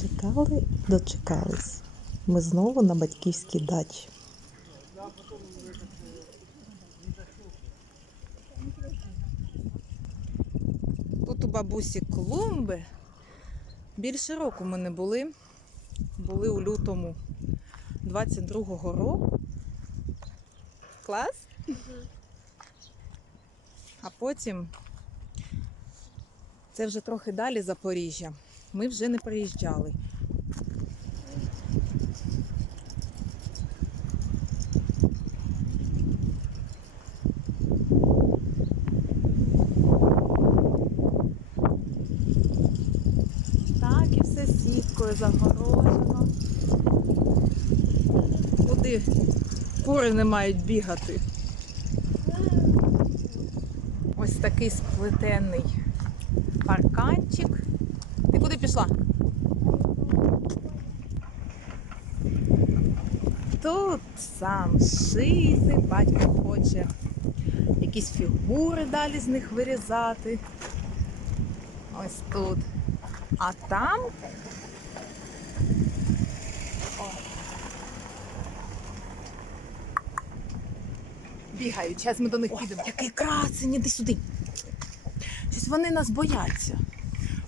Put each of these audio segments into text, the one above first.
Чекали, дочекались. Ми знову на батьківській дачі. Тут у бабусі клумби. Більше року ми не були. Були у лютому 22-го року. Клас? А потім це вже трохи далі Запоріжжя. Ми вже не приїжджали. Так, і все сіткою загорожено. Куди кури не мають бігати. Ось такий сплетений парканчик. Куди пішла? Тут сам шизи, батько хоче якісь фігури далі з них вирізати. Ось тут. А там. О. Бігають, зараз ми до них підемо. Який красень, іди сюди. Щось вони нас бояться.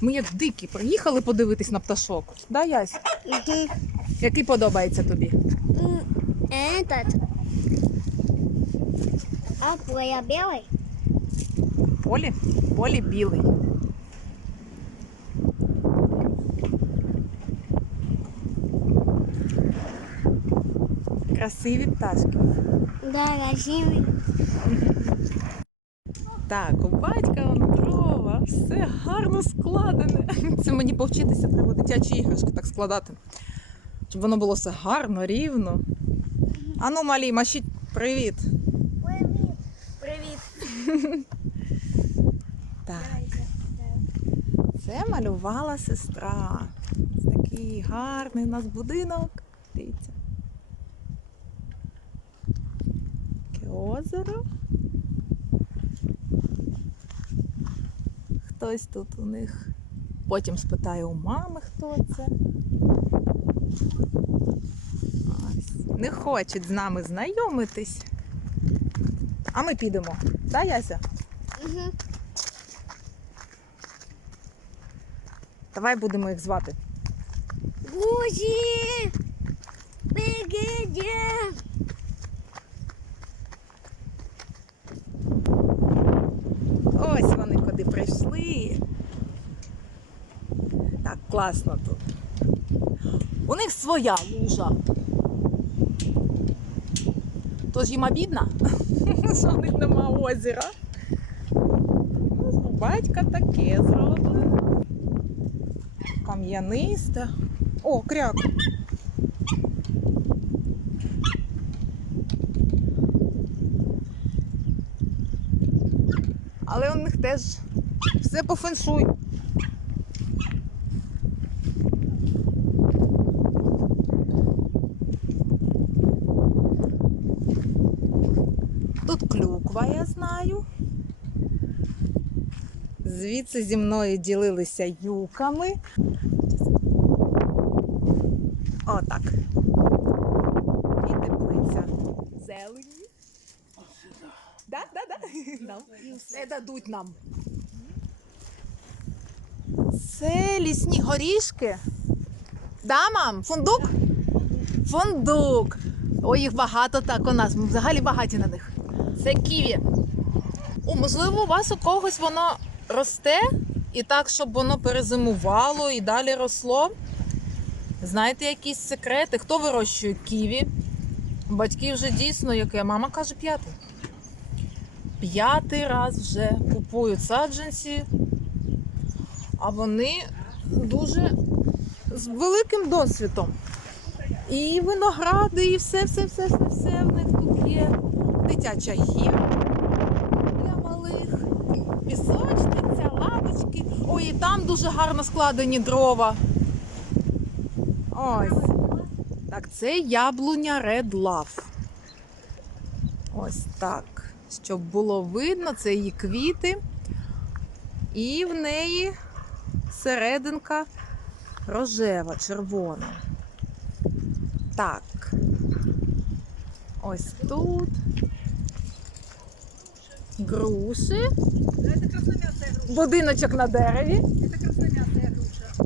Ми як дикі приїхали подивитись на пташок. Да, Ясь? Мгм. Який подобається тобі? М, Этот. А твоя белый? Полі? Полі білий. Красиві пташки. Да, красивый. Так, у батька он все гарно складене. Це мені повчитися, треба дитячі іграшки так складати. Щоб воно було все гарно, рівно. Ану, малі, машіть привіт. Привет. Привет. Так, це малювала сестра. Ось такий гарний у нас будинок. Дивіться. Таке озеро. Хтось тут у них. Потім спитаю у мами, хто це. Ось. Не хочуть з нами знайомитись. А ми підемо. Да, Яся? Мгм. Давай будемо їх звати. Гуси. Бегите. Ось вони куди прийшли. Так, класно тут. У них своя лужа. Тож їм обідно, що в них нема озера. Ну, батька таке зроблено. Кам'янисте. О, кряк. Але у них теж все по феншуй. Тут клюква, я знаю. Звідси зі мною ділилися юками. Отак. І теплиця. Зелені. Да, да. Нам. Все дадуть нам. Це лісні горішки. Да, мам? Фундук? Фундук. Ой, їх багато так у нас. Ми взагалі багаті на них. Це ківі. О, можливо, у вас у когось воно росте і так, щоб воно перезимувало і далі росло. Знаєте якісь секрети? Хто вирощує ківі? Батьки вже дійсно, яке? Мама каже, п'ятий. П'ятий раз вже купують саджанці, а вони дуже з великим досвідом. І виногради, і все, все, все, все, все в них тут є. Дитяча гірка для малих, пісочниця, лавочки. Ой, і там дуже гарно складені дрова. Ось. Так, це яблуня Red Love. Ось так. Щоб було видно, це її квіти. І в неї серединка рожева, червона. Так. Ось тут. Красномятная груша. Будиночок на дереві. Это красномятная груша.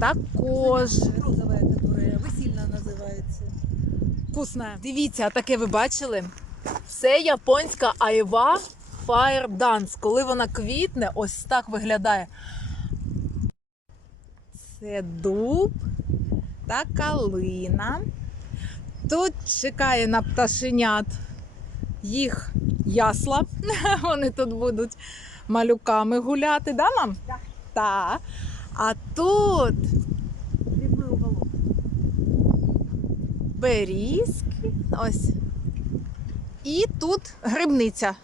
Також. Розовая, которая весільна називається. Вкусне. Дивіться, а таке ви бачили? Це японська айва Fire Dance. Коли вона квітне, ось так виглядає. Це дуб та калина. Тут чекає на пташенят їх ясла. Вони тут будуть малюками гуляти, да, мам? Так. Так. А тут Грибний уголок. берізки. Ось. І тут грибниця.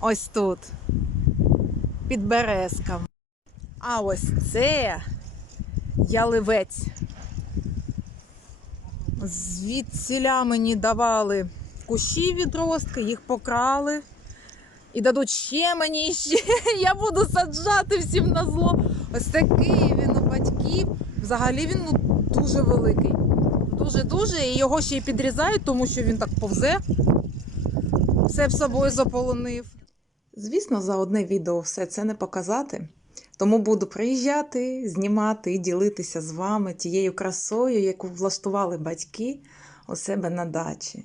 Ось тут. Під березками. А ось це яливець. Звідсіля мені давали кущі відростки, їх покрали. І дадуть ще мені ще. Я буду саджати всім на зло. Ось такий він у батьків. Взагалі він ну, дуже великий. Дуже-дуже. І його ще й підрізають, тому що він так повзе. Все б собою заполонив. Звісно, за одне відео все це не показати. Тому буду приїжджати, знімати і ділитися з вами тією красою, яку влаштували батьки у себе на дачі.